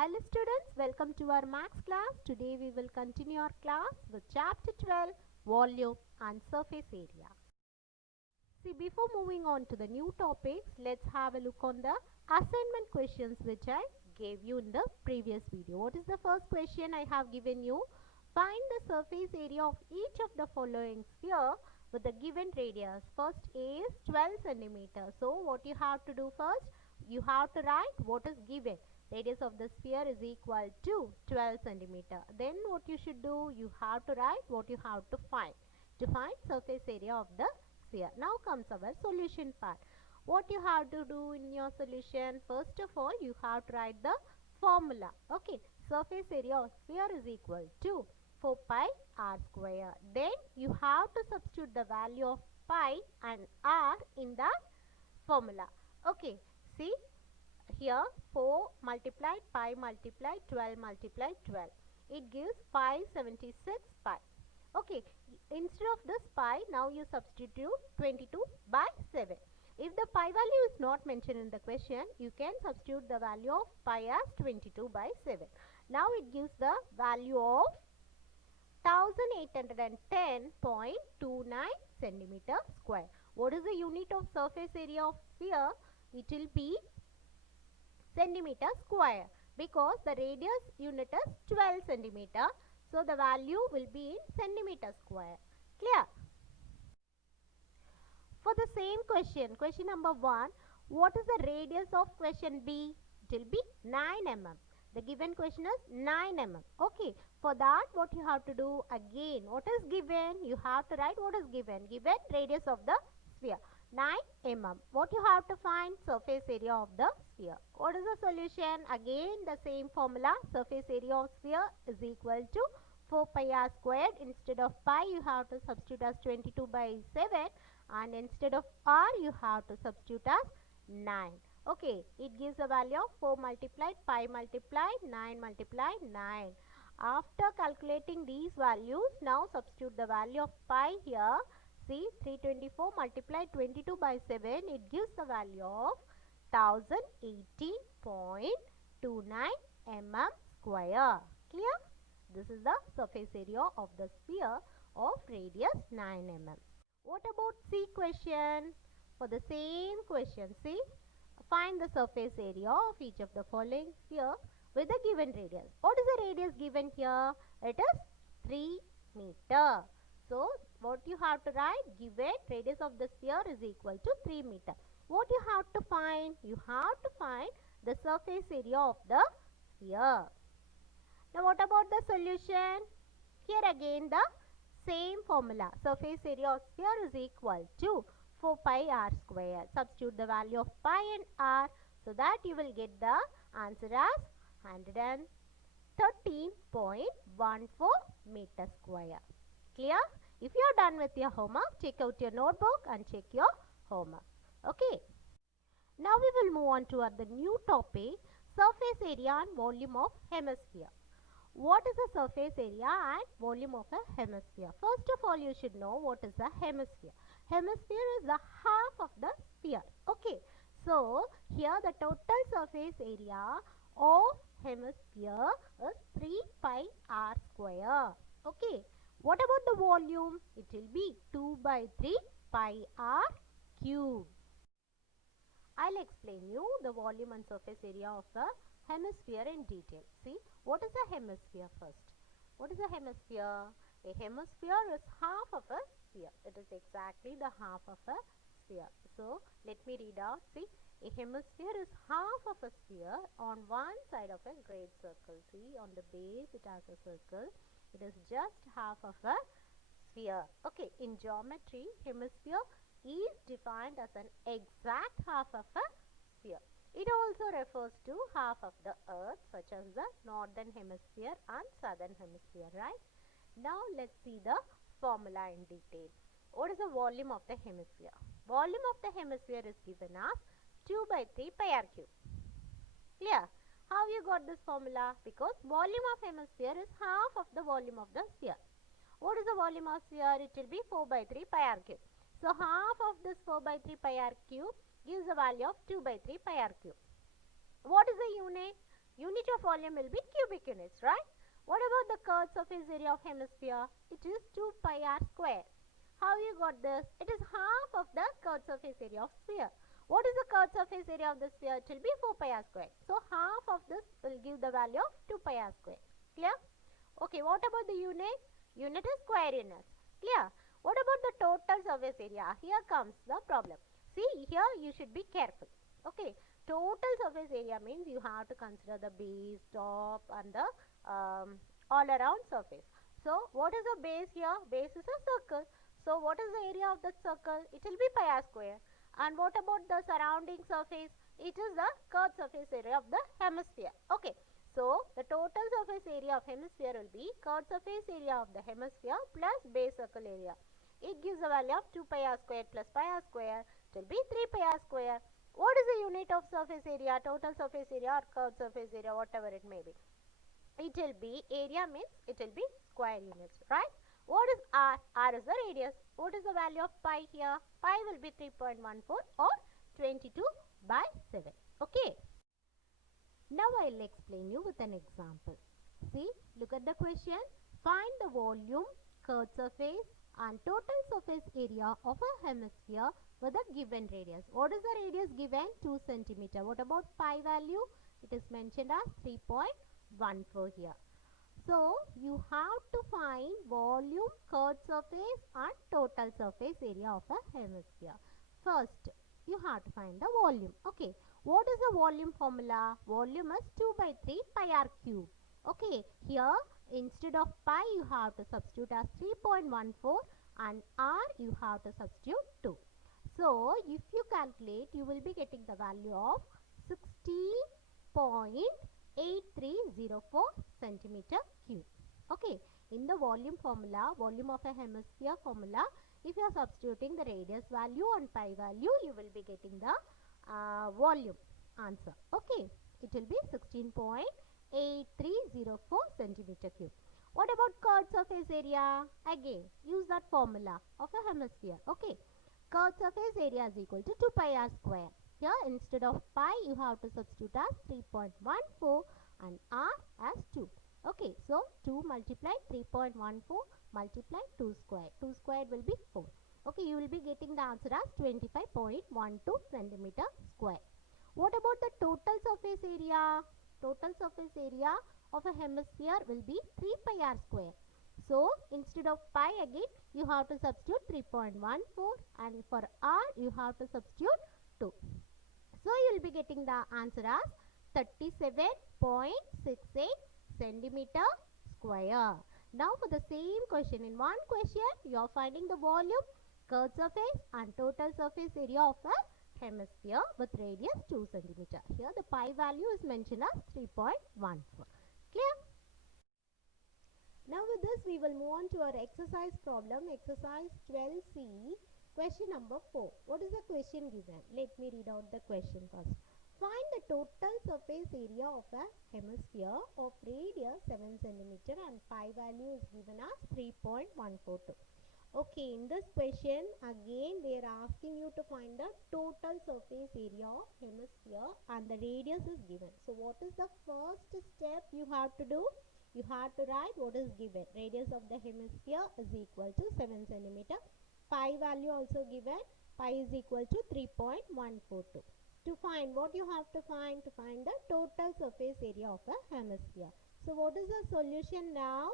Hello students, welcome to our maths class. Today we will continue our class with chapter 12, volume and surface area. See, before moving on to the new topics, let's have a look on the assignment questions which I gave you in the previous video. What is the first question I have given you? Find the surface area of each of the following sphere with the given radius. First is 12 centimeters. So what you have to do first? You have to write what is given. Radius of the sphere is equal to 12 centimeter. Then what you should do? You have to write what you have to find. To find surface area of the sphere. Now comes our solution part. What you have to do in your solution? First of all, you have to write the formula. Okay. Surface area of sphere is equal to 4 pi r square. Then you have to substitute the value of pi and r in the formula. Okay. See, here 4 multiplied pi multiplied 12 multiplied 12. It gives 576 pi. Okay, instead of this pi, now you substitute 22 by 7. If the pi value is not mentioned in the question, you can substitute the value of pi as 22 by 7. Now it gives the value of 1810.29 centimeter square. What is the unit of surface area of sphere? It will be centimeter square because the radius unit is 12 centimeter. So the value will be in centimeter square. Clear? For the same question, question number 1, what is the radius of question B? It will be 9 mm. The given question is 9 mm. Okay. For that, what you have to do again? What is given? You have to write what is given. Given radius of the sphere. 9 mm. What you have to find? Surface area of the sphere. What is the solution? Again the same formula. Surface area of sphere is equal to 4 pi r squared. Instead of pi, you have to substitute as 22 by 7. And instead of r, you have to substitute as 9. Okay. It gives a value of 4 multiplied pi multiplied 9 multiplied 9. After calculating these values, now substitute the value of pi here. See, 324 multiplied 22 by 7, it gives the value of 1018.29 mm square. Clear? This is the surface area of the sphere of radius 9 mm. What about C question? For the same question, see, find the surface area of each of the following sphere with the given radius. What is the radius given here? It is 3 meter. So, what you have to write? Given radius of the sphere is equal to 3 meter. What you have to find? You have to find the surface area of the sphere. Now, what about the solution? Here again the same formula. Surface area of sphere is equal to 4 pi r square. Substitute the value of pi and r so that you will get the answer as 113.14 meter square. Clear? If you are done with your homework, check out your notebook and check your homework. Okay. Now we will move on to the new topic, surface area and volume of hemisphere. What is the surface area and volume of a hemisphere? First of all, you should know what is a hemisphere. Hemisphere is the half of the sphere. Okay. So, here the total surface area of hemisphere is 3 pi r square. Okay. What about the volume? It will be 2 by 3 pi r cube. I'll explain you the volume and surface area of a hemisphere in detail. See, what is a hemisphere first? What is a hemisphere? A hemisphere is half of a sphere. It is exactly the half of a sphere. So, let me read out. See, a hemisphere is half of a sphere on one side of a great circle. See, on the base it has a circle. It is just half of a sphere. Okay, in geometry, hemisphere is defined as an exact half of a sphere. It also refers to half of the earth, such as the northern hemisphere and southern hemisphere, right? Now let's see the formula in detail. What is the volume of the hemisphere? Volume of the hemisphere is given as 2 by 3 pi r cube. Clear? How you got this formula? Because volume of hemisphere is half of the volume of the sphere. What is the volume of sphere? It will be 4 by 3 pi r cube. So, half of this 4 by 3 pi r cube gives a value of 2 by 3 pi r cube. What is the unit? Unit which of volume will be cubic units, right? What about the curved surface area of hemisphere? It is 2 pi r square. How you got this? It is half of the curved surface area of sphere. What is the curved surface area of the sphere? It will be 4 pi r square. So half of this will give the value of 2 pi r square. Clear? Okay, what about the unit? Unit is square units. Clear? What about the total surface area? Here comes the problem. See, here you should be careful. Okay, total surface area means you have to consider the base, top and the all around surface. So, what is the base here? Base is a circle. So, what is the area of that circle? It will be pi r square. And what about the surrounding surface? It is the curved surface area of the hemisphere. Okay. So, the total surface area of hemisphere will be curved surface area of the hemisphere plus base circle area. It gives a value of 2 pi r square plus pi r square. It will be 3 pi r square. What is the unit of surface area? Total surface area or curved surface area, whatever it may be. It will be, area means it will be square units, right? What is r? R is the radius. What is the value of pi here? Pi will be 3.14 or 22 by 7. Okay. Now I will explain you with an example. See, look at the question. Find the volume, curved surface and total surface area of a hemisphere with a given radius. What is the radius given? 2 centimeter. What about pi value? It is mentioned as 3.14 here. So, you have to find volume, curved surface and total surface area of a hemisphere. First, you have to find the volume. Okay. What is the volume formula? Volume is 2 by 3 pi r cube. Okay. Here, instead of pi, you have to substitute as 3.14 and r you have to substitute 2. So, if you calculate, you will be getting the value of 16.8304 centimeter cube. Okay. In the volume formula, volume of a hemisphere formula, if you are substituting the radius value and pi value, you will be getting the volume answer. Okay. It will be 16.8304 centimeter cube. What about curved surface area? Again, use that formula of a hemisphere. Okay. Curved surface area is equal to 2 pi r square. Here, instead of pi, you have to substitute as 3.14 and r as 2. Okay, so 2 multiplied 3.14 multiplied 2 square. 2 squared will be 4. Okay, you will be getting the answer as 25.12 centimeter square. What about the total surface area? Total surface area of a hemisphere will be 3 pi r square. So, instead of pi again, you have to substitute 3.14 and for r, you have to substitute 2. So, you will be getting the answer as 37.68 centimeter square. Now, for the same question, in one question, you are finding the volume, curved surface and total surface area of a hemisphere with radius 2 centimeter. Here, the pi value is mentioned as 3.14. Clear? Now, with this, we will move on to our exercise problem, exercise 12C. Question number 4. What is the question given? Let me read out the question first. Find the total surface area of a hemisphere of radius 7 cm and pi value is given as 3.142. Okay, in this question again they are asking you to find the total surface area of hemisphere and the radius is given. So what is the first step you have to do? You have to write what is given. Radius of the hemisphere is equal to 7 cm. Pi value also given. Pi is equal to 3.142. To find what you have to find the total surface area of a hemisphere. So what is the solution now?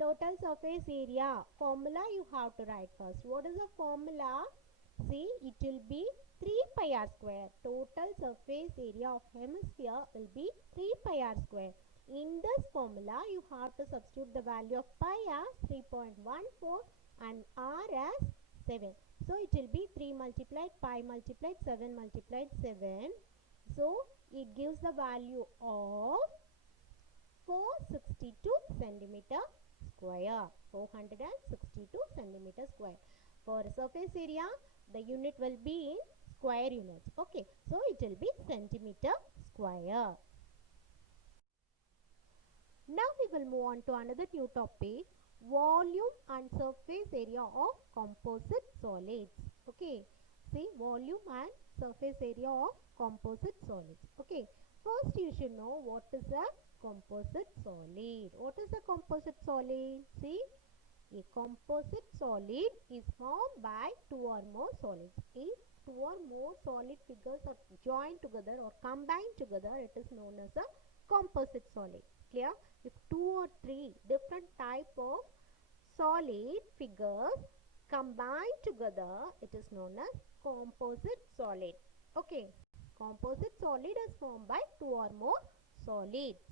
Total surface area formula you have to write first. What is the formula? See, it will be 3 pi r square. Total surface area of hemisphere will be 3 pi r square. In this formula, you have to substitute the value of pi as 3.14 and r as 7. So, it will be 3 multiplied pi multiplied 7 multiplied 7. So, it gives the value of 462 centimeter square. 462 centimeter square. For surface area, the unit will be in square units. Okay. So, it will be centimeter square. Now we will move on to another new topic, volume and surface area of composite solids. Okay, see volume and surface area of composite solids. Okay, first you should know what is a composite solid. What is a composite solid? See, a composite solid is formed by two or more solids. If two or more solid figures are joined together or combined together, it is known as a composite solid. Clear? If two or three different type of solid figures combined together, it is known as composite solid. Okay, composite solid is formed by two or more solids.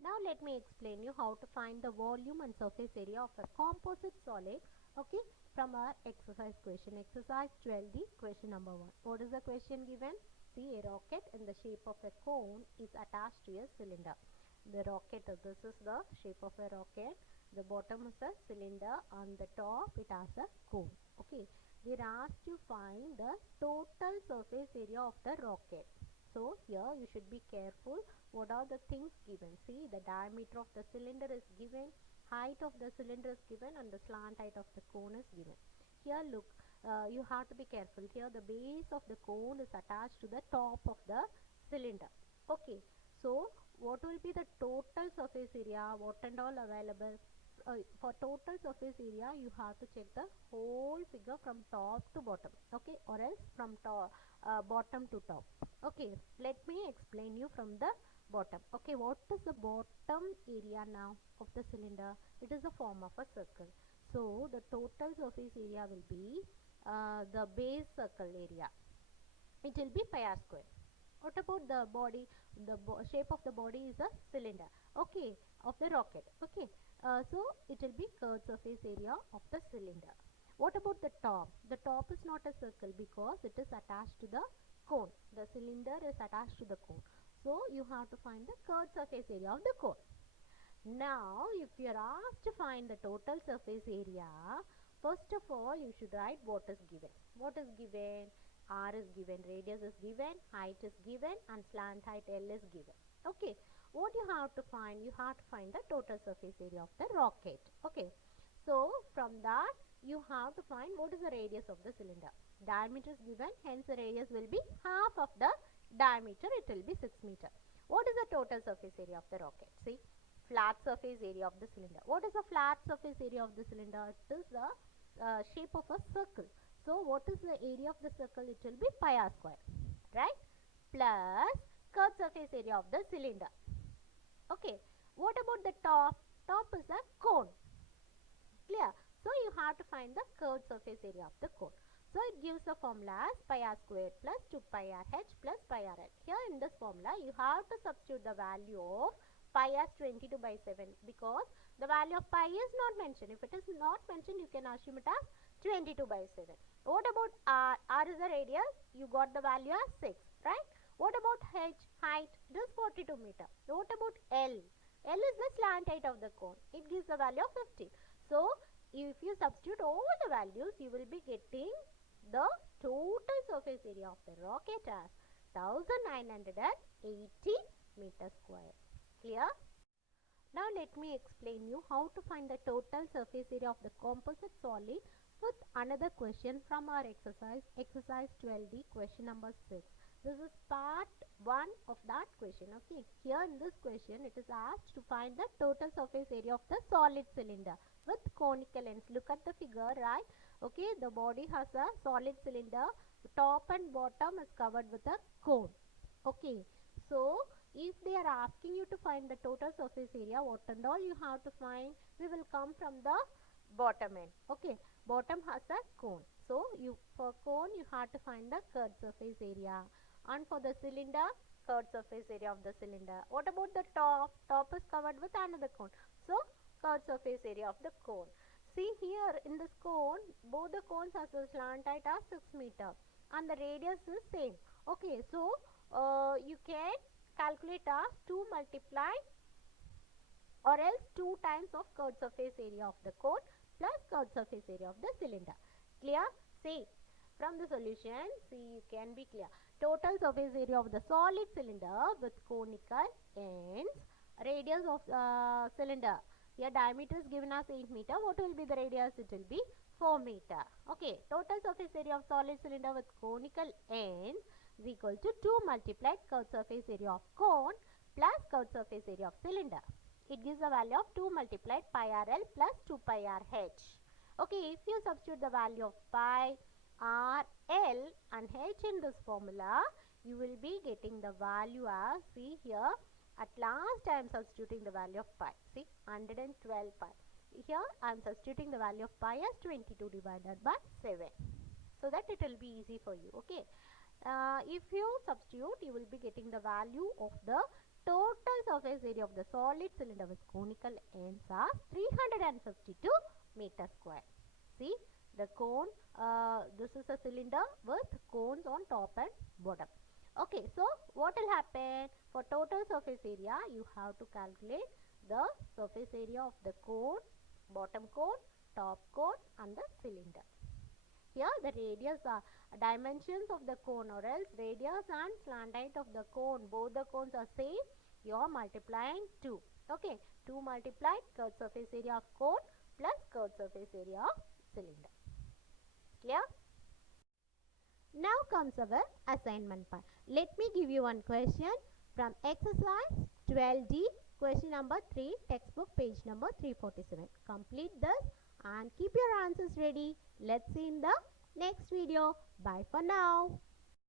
Now let me explain you how to find the volume and surface area of a composite solid. Okay, from our exercise question. Exercise 12D, question number 1. What is the question given? See, a rocket in the shape of a cone is attached to a cylinder. The rocket, this is the shape of a rocket. The bottom is a cylinder. On the top, it has a cone. Okay, we are asked to find the total surface area of the rocket. So here you should be careful. What are the things given? See, the diameter of the cylinder is given, height of the cylinder is given, and the slant height of the cone is given. Here look, you have to be careful. Here the base of the cone is attached to the top of the cylinder. Okay, so what will be the total surface area? What and all available? For total surface area, you have to check the whole figure from top to bottom. Okay, or else from bottom to top. Okay, let me explain you from the bottom. Okay, what is the bottom area now of the cylinder? It is a form of a circle. So the total surface area will be the base circle area. It will be pi r square. What about the body? The shape of the body is a cylinder. Okay, of the rocket. Okay, so it will be curved surface area of the cylinder. What about the top? The top is not a circle because it is attached to the cone. The cylinder is attached to the cone. So you have to find the curved surface area of the cone. Now, if you are asked to find the total surface area, first of all, you should write what is given. What is given? R is given, radius is given, height is given, and slant height L is given. Okay, what you have to find? You have to find the total surface area of the rocket. Okay, so from that, you have to find what is the radius of the cylinder. Diameter is given, hence the radius will be half of the diameter, it will be 6 meter. What is the total surface area of the rocket? See, flat surface area of the cylinder. What is the flat surface area of the cylinder? It is the shape of a circle. So what is the area of the circle? It will be pi r square, right? Plus curved surface area of the cylinder. Okay. What about the top? Top is a cone. Clear? So you have to find the curved surface area of the cone. So it gives the formula as pi r square plus 2 pi r h plus pi r l. Here in this formula you have to substitute the value of pi as 22 by 7 because the value of pi is not mentioned. If it is not mentioned, you can assume it as 22 by 7. What about r? R is the radius. You got the value as 6, right? What about h? Height. It is 42 meter. What about L? L is the slant height of the cone. It gives the value of 50. So if you substitute all the values, you will be getting the total surface area of the rocket as 1980 meter square. Clear? Now let me explain you how to find the total surface area of the composite solid with another question from our exercise 12D, question number 6. This is part 1 of that question. Okay, here in this question it is asked to find the total surface area of the solid cylinder with conical ends. Look at the figure, right? Okay, the body has a solid cylinder, top and bottom is covered with a cone. Okay, so if they are asking you to find the total surface area, what and all you have to find, we will come from the bottom end. Okay, bottom has a cone, so for cone you have to find the curved surface area, and for the cylinder, curved surface area of the cylinder. What about the top? Top is covered with another cone, so curved surface area of the cone. See here in this cone, both the cones has a slant height as 6 meter and the radius is same. Okay, so you can calculate as 2 multiply or else 2 times of curved surface area of the cone plus curved surface area of the cylinder. Clear? See, from the solution, see, you can be clear. Total surface area of the solid cylinder with conical ends, radius of cylinder. Here diameter is given as 8 meter. What will be the radius? It will be 4 meter. Okay, total surface area of solid cylinder with conical ends is equal to 2 multiplied curved surface area of cone plus curved surface area of cylinder. It gives a value of 2 multiplied pi RL plus 2 pi RH. Okay, if you substitute the value of pi, R, L and H in this formula, you will be getting the value as, see here, at last I am substituting the value of pi. See, 112 pi. Here I am substituting the value of pi as 22 divided by 7. So that it will be easy for you. Okay. If you substitute, you will be getting the value of the total surface area of the solid cylinder with conical ends as 352 meter square. See, the cone, this is a cylinder with cones on top and bottom. Okay, so what will happen? For total surface area, you have to calculate the surface area of the cone, bottom cone, top cone and the cylinder. Here the radius are dimensions of the cone, or else radius and slant height of the cone, both the cones are same, you are multiplying 2. Okay, 2 multiplied curved surface area of cone plus curved surface area of cylinder. Clear? Now comes our assignment part. Let me give you one question from exercise 12D, question number 3, textbook page number 347. Complete this and keep your answers ready. Let's see in the next video. Bye for now.